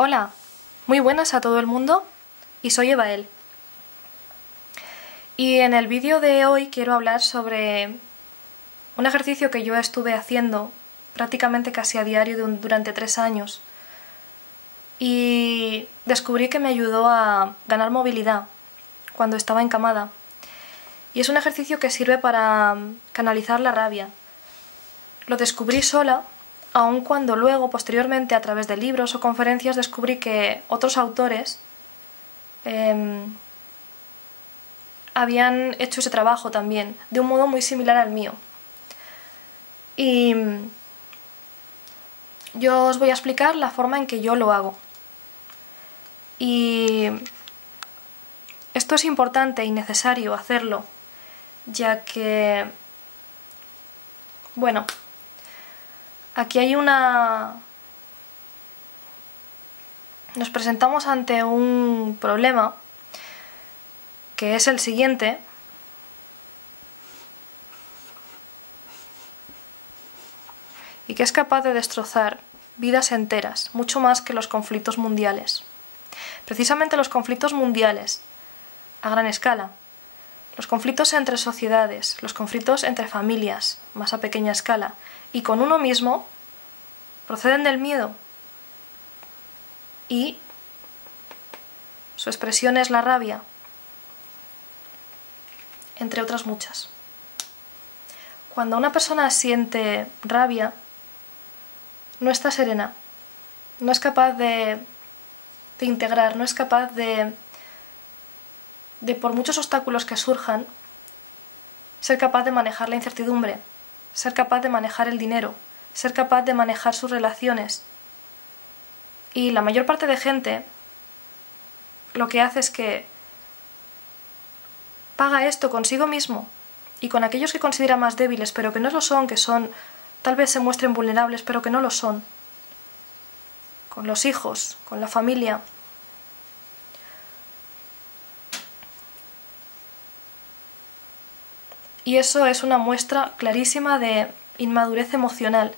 Hola, muy buenas a todo el mundo y soy Evael. Y en el vídeo de hoy quiero hablar sobre un ejercicio que yo estuve haciendo prácticamente casi a diario durante 3 años y descubrí que me ayudó a ganar movilidad cuando estaba encamada. Y es un ejercicio que sirve para canalizar la rabia. Lo descubrí sola, aun cuando luego, posteriormente, a través de libros o conferencias, descubrí que otros autores habían hecho ese trabajo también, de un modo muy similar al mío. Y yo os voy a explicar la forma en que yo lo hago. Y esto es importante y necesario hacerlo, ya que, bueno, aquí hay nos presentamos ante un problema que es el siguiente. Y que es capaz de destrozar vidas enteras, mucho más que los conflictos mundiales. Precisamente los conflictos mundiales, a gran escala, los conflictos entre sociedades, los conflictos entre familias, más a pequeña escala, y con uno mismo, proceden del miedo. Y su expresión es la rabia, entre otras muchas. Cuando una persona siente rabia, no está serena, no es capaz de integrar, no es capaz de, por muchos obstáculos que surjan, ser capaz de manejar la incertidumbre, ser capaz de manejar el dinero, ser capaz de manejar sus relaciones. Y la mayor parte de gente lo que hace es que paga esto consigo mismo y con aquellos que considera más débiles, pero que no lo son, tal vez se muestren vulnerables, pero que no lo son. Con los hijos, con la familia. Y eso es una muestra clarísima de inmadurez emocional.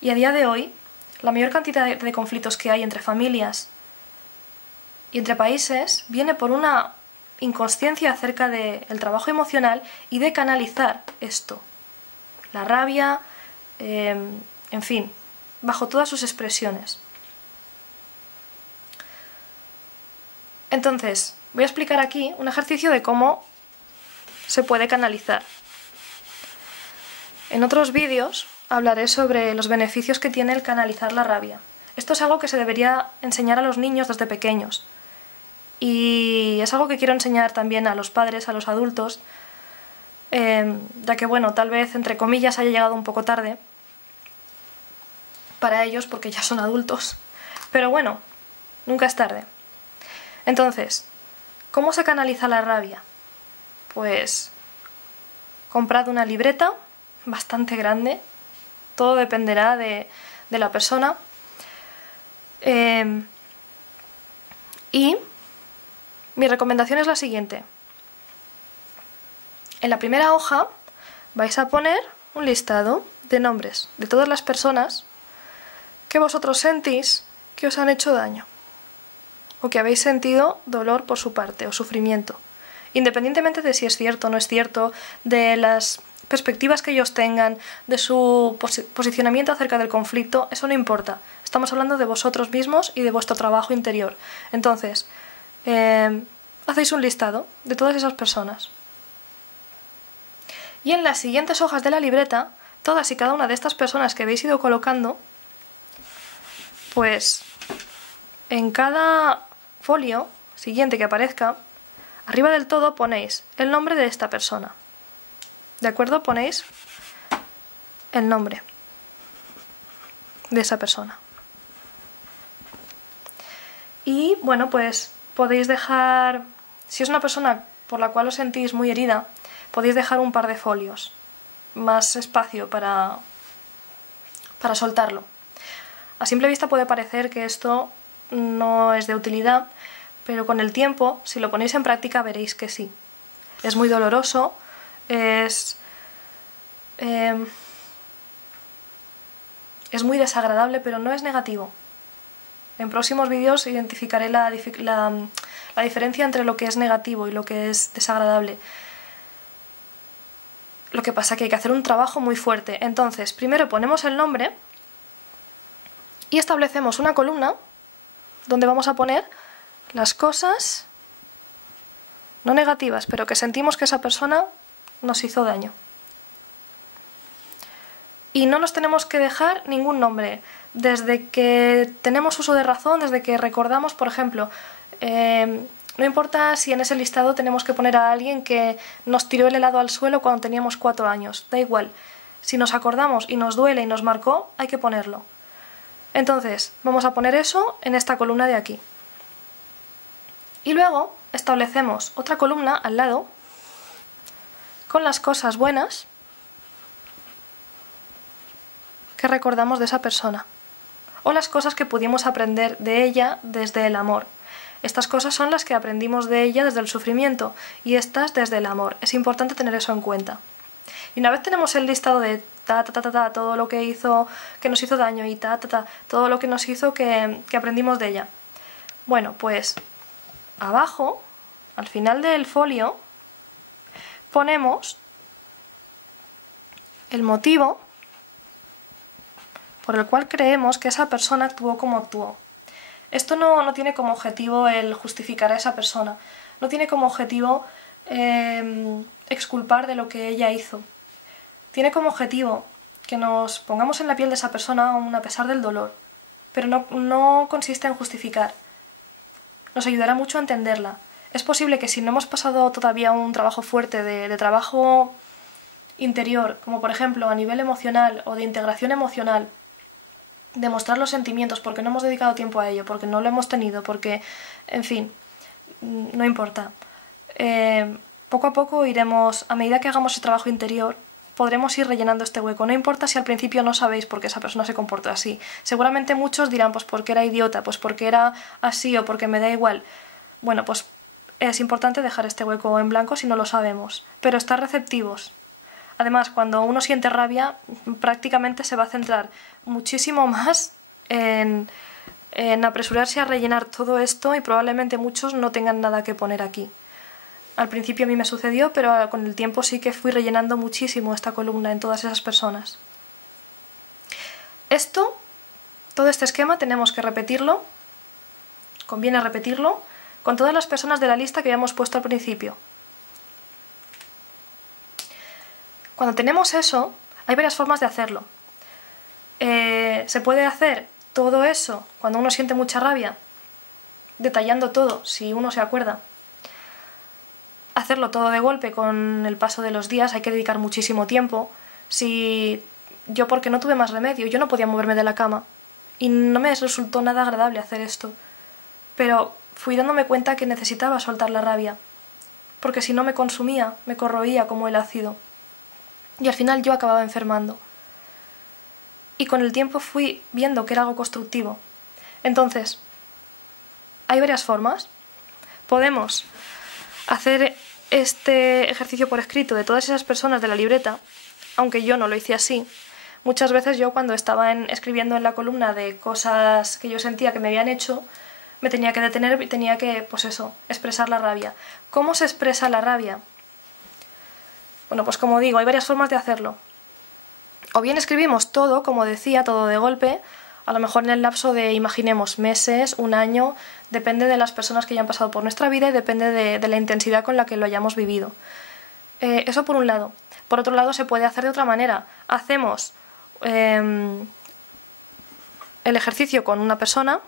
Y a día de hoy, la mayor cantidad de conflictos que hay entre familias y entre países viene por una inconsciencia acerca del trabajo emocional y de canalizar esto. La rabia, en fin, bajo todas sus expresiones. Entonces, voy a explicar aquí un ejercicio de cómo se puede canalizar. En otros vídeos hablaré sobre los beneficios que tiene el canalizar la rabia. Esto es algo que se debería enseñar a los niños desde pequeños. Y es algo que quiero enseñar también a los padres, a los adultos, ya que, bueno, tal vez, entre comillas, haya llegado un poco tarde para ellos, porque ya son adultos. Pero bueno, nunca es tarde. Entonces, ¿cómo se canaliza la rabia? Pues comprad una libreta bastante grande, todo dependerá de la persona, y mi recomendación es la siguiente. En la primera hoja vais a poner un listado de nombres de todas las personas que vosotros sentís que os han hecho daño o que habéis sentido dolor por su parte o sufrimiento, independientemente de si es cierto o no es cierto, de las perspectivas que ellos tengan, de su posicionamiento acerca del conflicto, eso no importa. Estamos hablando de vosotros mismos y de vuestro trabajo interior. Entonces, hacéis un listado de todas esas personas. Y en las siguientes hojas de la libreta, todas y cada una de estas personas que habéis ido colocando, pues en cada folio siguiente que aparezca, arriba del todo ponéis el nombre de esta persona. ¿De acuerdo? Ponéis el nombre de esa persona. Y bueno, pues podéis dejar, si es una persona por la cual os sentís muy herida, podéis dejar un par de folios, más espacio para soltarlo. A simple vista puede parecer que esto no es de utilidad, pero con el tiempo, si lo ponéis en práctica, veréis que sí. Es muy doloroso, es muy desagradable, pero no es negativo. En próximos vídeos identificaré la diferencia entre lo que es negativo y lo que es desagradable. Lo que pasa es que hay que hacer un trabajo muy fuerte. Entonces, primero ponemos el nombre y establecemos una columna donde vamos a poner las cosas no negativas, pero que sentimos que esa persona nos hizo daño. Y no nos tenemos que dejar ningún nombre. Desde que tenemos uso de razón, desde que recordamos, por ejemplo, no importa si en ese listado tenemos que poner a alguien que nos tiró el helado al suelo cuando teníamos 4 años. Da igual. Si nos acordamos y nos duele y nos marcó, hay que ponerlo. Entonces, vamos a poner eso en esta columna de aquí. Y luego establecemos otra columna al lado con las cosas buenas que recordamos de esa persona, o las cosas que pudimos aprender de ella desde el amor. Estas cosas son las que aprendimos de ella desde el sufrimiento y estas desde el amor. Es importante tener eso en cuenta. Y una vez tenemos el listado de todo lo que hizo, que nos hizo daño y todo lo que nos hizo que aprendimos de ella. Bueno, pues abajo, al final del folio, ponemos el motivo por el cual creemos que esa persona actuó como actuó. Esto no tiene como objetivo el justificar a esa persona, no tiene como objetivo exculpar de lo que ella hizo. Tiene como objetivo que nos pongamos en la piel de esa persona aún a pesar del dolor, pero no consiste en justificar. Nos ayudará mucho a entenderla. Es posible que si no hemos pasado todavía un trabajo fuerte de trabajo interior, como por ejemplo a nivel emocional o de integración emocional, demostrar los sentimientos porque no hemos dedicado tiempo a ello, porque no lo hemos tenido, porque, en fin, no importa. Poco a poco iremos, a medida que hagamos el trabajo interior, podremos ir rellenando este hueco. No importa si al principio no sabéis por qué esa persona se comportó así. Seguramente muchos dirán, pues porque era idiota, pues porque era así o porque me da igual. Bueno, pues es importante dejar este hueco en blanco si no lo sabemos, pero estar receptivos. Además, cuando uno siente rabia, prácticamente se va a centrar muchísimo más en apresurarse a rellenar todo esto y probablemente muchos no tengan nada que poner aquí. Al principio a mí me sucedió, pero con el tiempo sí que fui rellenando muchísimo esta columna en todas esas personas. Todo este esquema tenemos que repetirlo, conviene repetirlo, con todas las personas de la lista que habíamos puesto al principio. Cuando tenemos eso, hay varias formas de hacerlo. Se puede hacer todo eso cuando uno siente mucha rabia, detallando todo, si uno se acuerda. Hacerlo todo de golpe con el paso de los días, hay que dedicar muchísimo tiempo. Yo porque no tuve más remedio, yo no podía moverme de la cama y no me resultó nada agradable hacer esto. Pero fui dándome cuenta que necesitaba soltar la rabia, porque si no me consumía, me corroía como el ácido. Y al final yo acababa enfermando. Y con el tiempo fui viendo que era algo constructivo. Entonces, hay varias formas. Podemos hacer este ejercicio por escrito de todas esas personas de la libreta, aunque yo no lo hice así. Muchas veces yo cuando estaba escribiendo en la columna de cosas que yo sentía que me habían hecho, me tenía que detener y tenía que, pues eso, expresar la rabia. ¿Cómo se expresa la rabia? Bueno, pues como digo, hay varias formas de hacerlo. O bien escribimos todo, como decía, todo de golpe, a lo mejor en el lapso de, imaginemos, meses, un año, depende de las personas que hayan pasado por nuestra vida y depende de la intensidad con la que lo hayamos vivido. Eso por un lado. Por otro lado, se puede hacer de otra manera. Hacemos el ejercicio con una persona,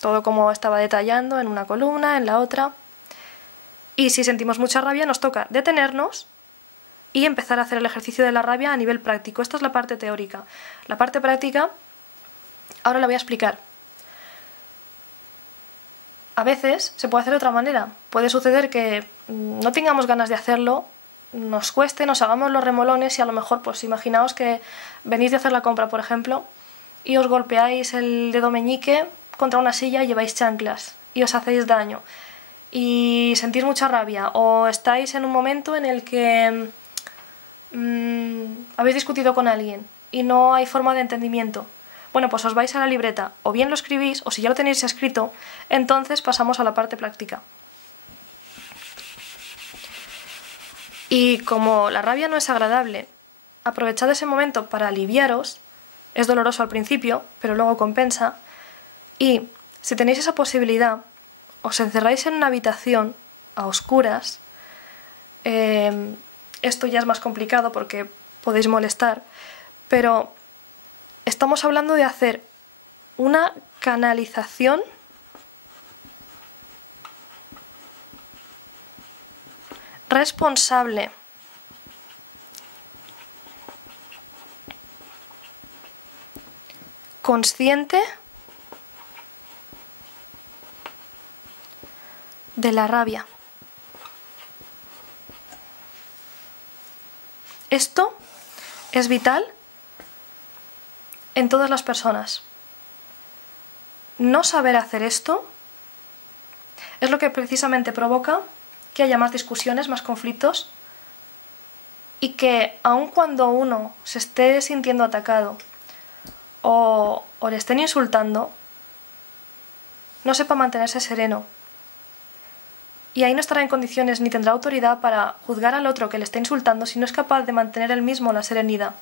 todo como estaba detallando, en una columna, en la otra, y si sentimos mucha rabia nos toca detenernos y empezar a hacer el ejercicio de la rabia a nivel práctico. Esta es la parte teórica. La parte práctica, ahora la voy a explicar. A veces se puede hacer de otra manera. Puede suceder que no tengamos ganas de hacerlo, nos cueste, nos hagamos los remolones y a lo mejor, pues imaginaos que venís de hacer la compra, por ejemplo, y os golpeáis el dedo meñique contra una silla y lleváis chanclas y os hacéis daño y sentís mucha rabia, o estáis en un momento en el que habéis discutido con alguien y no hay forma de entendimiento. Bueno, pues os vais a la libreta, o bien lo escribís, o si ya lo tenéis escrito, entonces pasamos a la parte práctica. Y como la rabia no es agradable, aprovechad ese momento para aliviaros. Es doloroso al principio, pero luego compensa. Y si tenéis esa posibilidad, os encerráis en una habitación a oscuras. Esto ya es más complicado porque podéis molestar, pero estamos hablando de hacer una canalización responsable. Consciente de la rabia. Esto es vital en todas las personas. No saber hacer esto es lo que precisamente provoca que haya más discusiones, más conflictos, y que aun cuando uno se esté sintiendo atacado o le estén insultando, no sepa mantenerse sereno. Y ahí no estará en condiciones ni tendrá autoridad para juzgar al otro que le está insultando si no es capaz de mantener él mismo la serenidad.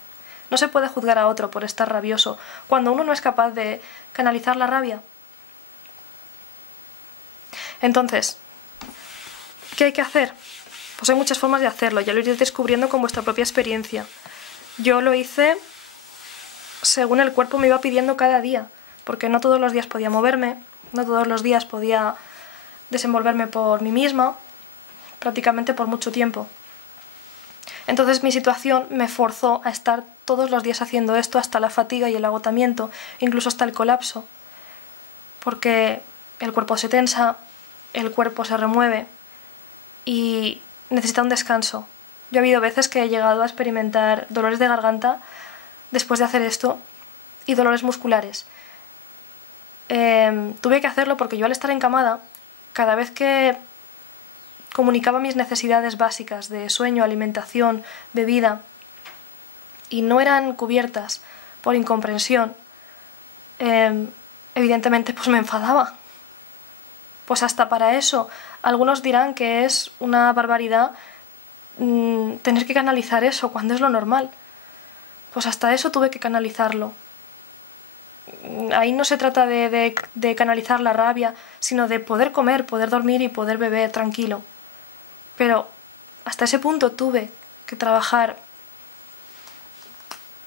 No se puede juzgar a otro por estar rabioso cuando uno no es capaz de canalizar la rabia. Entonces, ¿qué hay que hacer? Pues hay muchas formas de hacerlo, ya lo iréis descubriendo con vuestra propia experiencia. Yo lo hice según el cuerpo me iba pidiendo cada día, porque no todos los días podía moverme, no todos los días podía desenvolverme por mí misma, prácticamente por mucho tiempo. Entonces mi situación me forzó a estar todos los días haciendo esto hasta la fatiga y el agotamiento, incluso hasta el colapso, porque el cuerpo se tensa, el cuerpo se remueve y necesita un descanso. Yo ha habido veces que he llegado a experimentar dolores de garganta después de hacer esto y dolores musculares. Tuve que hacerlo porque yo al estar encamada, cada vez que comunicaba mis necesidades básicas de sueño, alimentación, bebida, y no eran cubiertas por incomprensión, evidentemente pues me enfadaba. Pues hasta para eso, algunos dirán que es una barbaridad tener que canalizar eso cuando es lo normal. Pues hasta eso tuve que canalizarlo. Ahí no se trata de canalizar la rabia, sino de poder comer, poder dormir y poder beber tranquilo. Pero hasta ese punto tuve que trabajar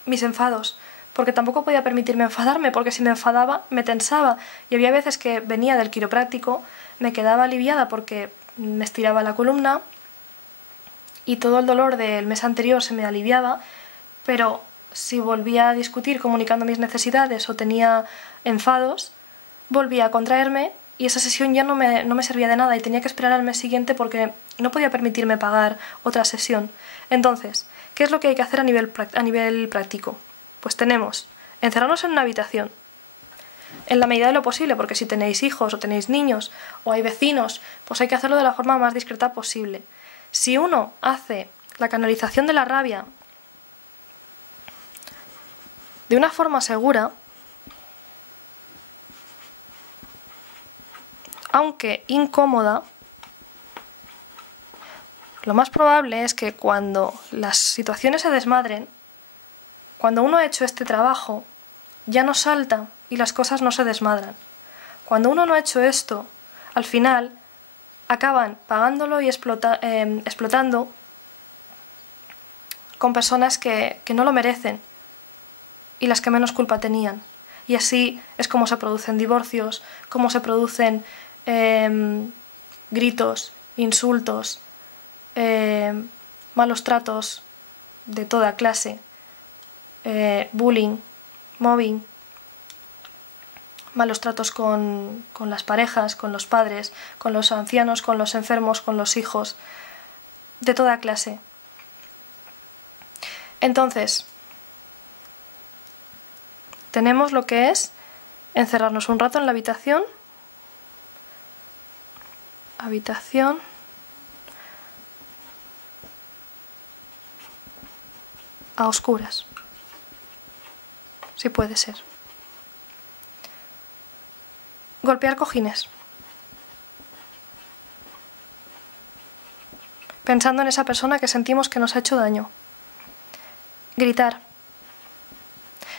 mis enfados, porque tampoco podía permitirme enfadarme, porque si me enfadaba me tensaba, y había veces que venía del quiropráctico, me quedaba aliviada porque me estiraba la columna y todo el dolor del mes anterior se me aliviaba, pero si volvía a discutir comunicando mis necesidades o tenía enfados, volvía a contraerme y esa sesión ya no me servía de nada y tenía que esperar al mes siguiente porque no podía permitirme pagar otra sesión. Entonces, ¿qué es lo que hay que hacer a nivel práctico? Pues tenemos encerrarnos en una habitación, en la medida de lo posible, porque si tenéis hijos o tenéis niños o hay vecinos, pues hay que hacerlo de la forma más discreta posible. Si uno hace la canalización de la rabia de una forma segura, aunque incómoda, lo más probable es que cuando las situaciones se desmadren, cuando uno ha hecho este trabajo, ya no salta y las cosas no se desmadran. Cuando uno no ha hecho esto, al final acaban pagándolo y explotando con personas que no lo merecen y las que menos culpa tenían. Y así es como se producen divorcios, como se producen gritos, insultos, malos tratos de toda clase, bullying, mobbing, malos tratos con las parejas, con los padres, con los ancianos, con los enfermos, con los hijos, de toda clase. Entonces, tenemos lo que es encerrarnos un rato en la habitación a oscuras, si puede ser. Golpear cojines. Pensando en esa persona que sentimos que nos ha hecho daño. Gritar.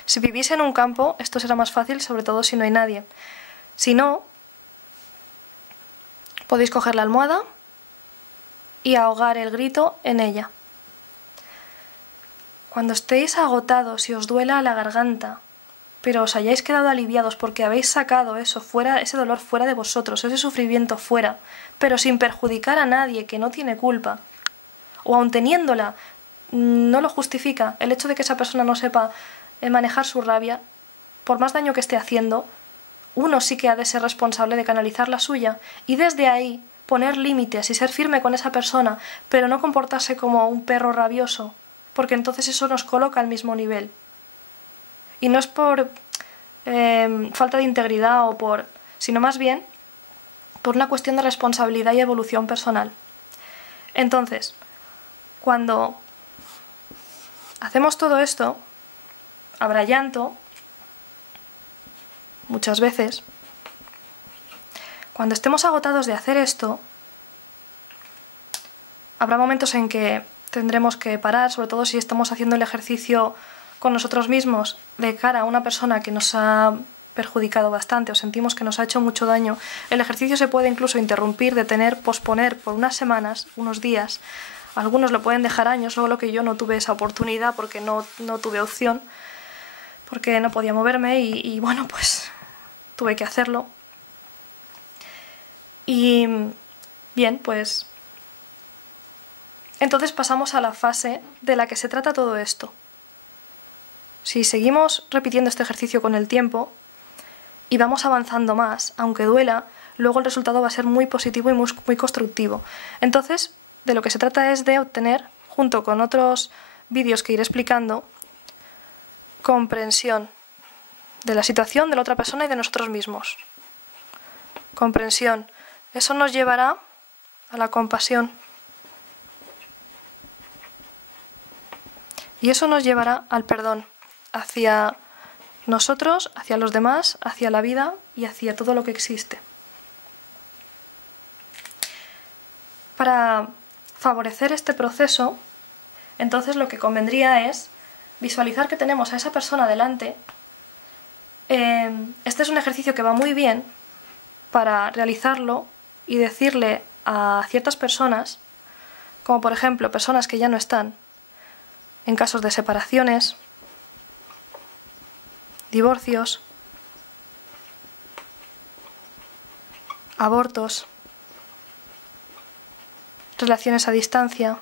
Si vivís en un campo, esto será más fácil, sobre todo si no hay nadie. Si no, podéis coger la almohada y ahogar el grito en ella. Cuando estéis agotados y os duela la garganta, pero os hayáis quedado aliviados porque habéis sacado eso fuera, ese dolor fuera de vosotros, ese sufrimiento fuera, pero sin perjudicar a nadie que no tiene culpa, o aun teniéndola, no lo justifica el hecho de que esa persona no sepa manejar su rabia, por más daño que esté haciendo, uno sí que ha de ser responsable de canalizar la suya, y desde ahí poner límites y ser firme con esa persona, pero no comportarse como un perro rabioso, porque entonces eso nos coloca al mismo nivel. Y no es por falta de integridad sino más bien por una cuestión de responsabilidad y evolución personal. Entonces, cuando hacemos todo esto, habrá llanto, muchas veces. Cuando estemos agotados de hacer esto, habrá momentos en que tendremos que parar, sobre todo si estamos haciendo el ejercicio con nosotros mismos de cara a una persona que nos ha perjudicado bastante o sentimos que nos ha hecho mucho daño. El ejercicio se puede incluso interrumpir, detener, posponer por unas semanas, unos días. Algunos lo pueden dejar años, solo que yo no tuve esa oportunidad porque no tuve opción, porque no podía moverme y bueno, pues tuve que hacerlo. Y bien, pues entonces pasamos a la fase de la que se trata todo esto. Si seguimos repitiendo este ejercicio con el tiempo y vamos avanzando más, aunque duela, luego el resultado va a ser muy positivo y muy constructivo. Entonces, de lo que se trata es de obtener, junto con otros vídeos que iré explicando, comprensión de la situación de la otra persona y de nosotros mismos. Comprensión. Eso nos llevará a la compasión. Y eso nos llevará al perdón, hacia nosotros, hacia los demás, hacia la vida y hacia todo lo que existe. Para favorecer este proceso, entonces lo que convendría es visualizar que tenemos a esa persona delante. Este es un ejercicio que va muy bien para realizarlo y decirle a ciertas personas, como por ejemplo personas que ya no están, en casos de separaciones, divorcios, abortos, relaciones a distancia,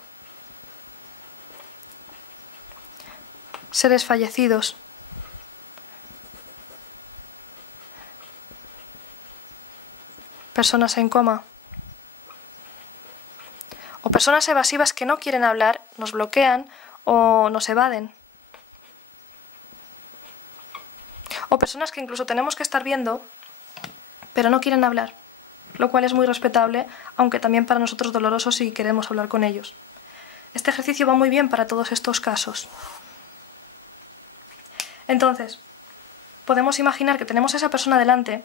seres fallecidos, personas en coma, o personas evasivas que no quieren hablar, nos bloquean o nos evaden. O personas que incluso tenemos que estar viendo, pero no quieren hablar, lo cual es muy respetable, aunque también para nosotros doloroso si queremos hablar con ellos. Este ejercicio va muy bien para todos estos casos. Entonces, podemos imaginar que tenemos a esa persona delante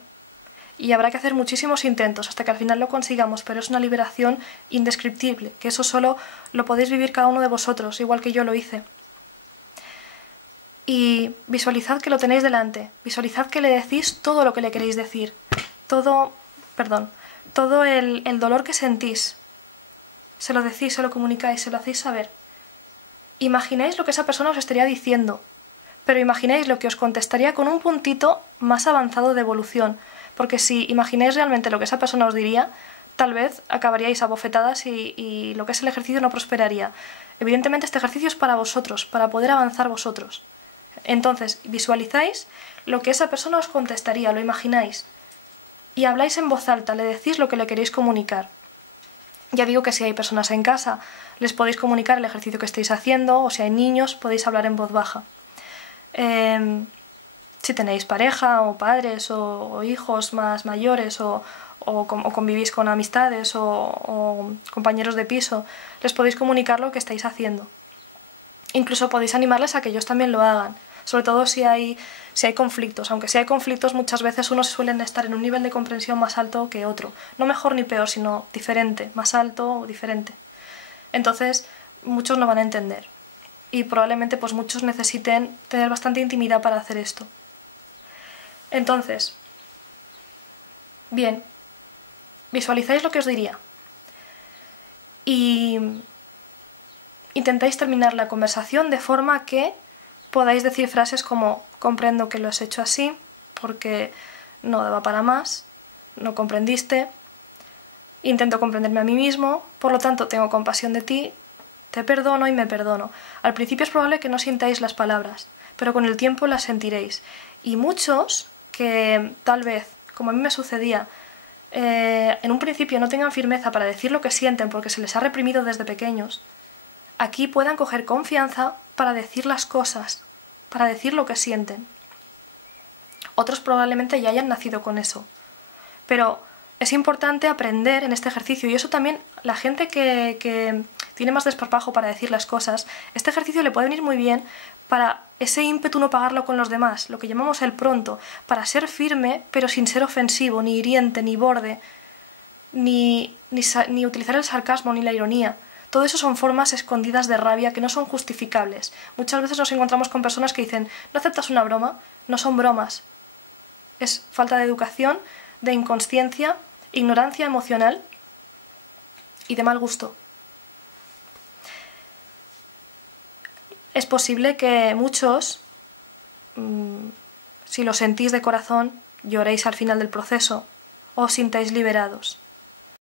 y habrá que hacer muchísimos intentos hasta que al final lo consigamos, pero es una liberación indescriptible, que eso solo lo podéis vivir cada uno de vosotros, igual que yo lo hice. Y visualizad que lo tenéis delante, visualizad que le decís todo lo que le queréis decir, todo el dolor que sentís, se lo decís, se lo comunicáis, se lo hacéis saber. Imagináis lo que esa persona os estaría diciendo, pero imagináis lo que os contestaría con un puntito más avanzado de evolución, porque si imagináis realmente lo que esa persona os diría, tal vez acabaríais a bofetadas y lo que es el ejercicio no prosperaría. Evidentemente este ejercicio es para vosotros, para poder avanzar vosotros. Entonces, visualizáis lo que esa persona os contestaría, lo imagináis, y habláis en voz alta, le decís lo que le queréis comunicar. Ya digo que si hay personas en casa, les podéis comunicar el ejercicio que estáis haciendo, o si hay niños, podéis hablar en voz baja. Si tenéis pareja o padres o hijos más mayores o convivís con amistades o compañeros de piso, les podéis comunicar lo que estáis haciendo. Incluso podéis animarles a que ellos también lo hagan. sobre todo si hay conflictos, aunque si hay conflictos muchas veces unos suelen estar en un nivel de comprensión más alto que otro, no mejor ni peor, sino diferente, más alto o diferente. Entonces muchos no van a entender y probablemente pues muchos necesiten tener bastante intimidad para hacer esto. Entonces, bien, visualizáis lo que os diría y intentáis terminar la conversación de forma que podáis decir frases como comprendo que lo has hecho así porque no daba para más, no comprendiste, intento comprenderme a mí mismo, por lo tanto tengo compasión de ti, te perdono y me perdono. Al principio es probable que no sintáis las palabras, pero con el tiempo las sentiréis. Y muchos que tal vez, como a mí me sucedía, en un principio no tengan firmeza para decir lo que sienten porque se les ha reprimido desde pequeños, aquí puedan coger confianza para decir las cosas, para decir lo que sienten. Otros probablemente ya hayan nacido con eso, pero es importante aprender en este ejercicio y eso también la gente que tiene más desparpajo para decir las cosas, este ejercicio le puede venir muy bien para ese ímpetu no pagarlo con los demás, lo que llamamos el pronto, para ser firme pero sin ser ofensivo, ni hiriente, ni borde, ni utilizar el sarcasmo ni la ironía. Todo eso son formas escondidas de rabia que no son justificables. Muchas veces nos encontramos con personas que dicen ¿no aceptas una broma? No son bromas. Es falta de educación, de inconsciencia, ignorancia emocional y de mal gusto. Es posible que muchos, si lo sentís de corazón, lloréis al final del proceso o os sintáis liberados.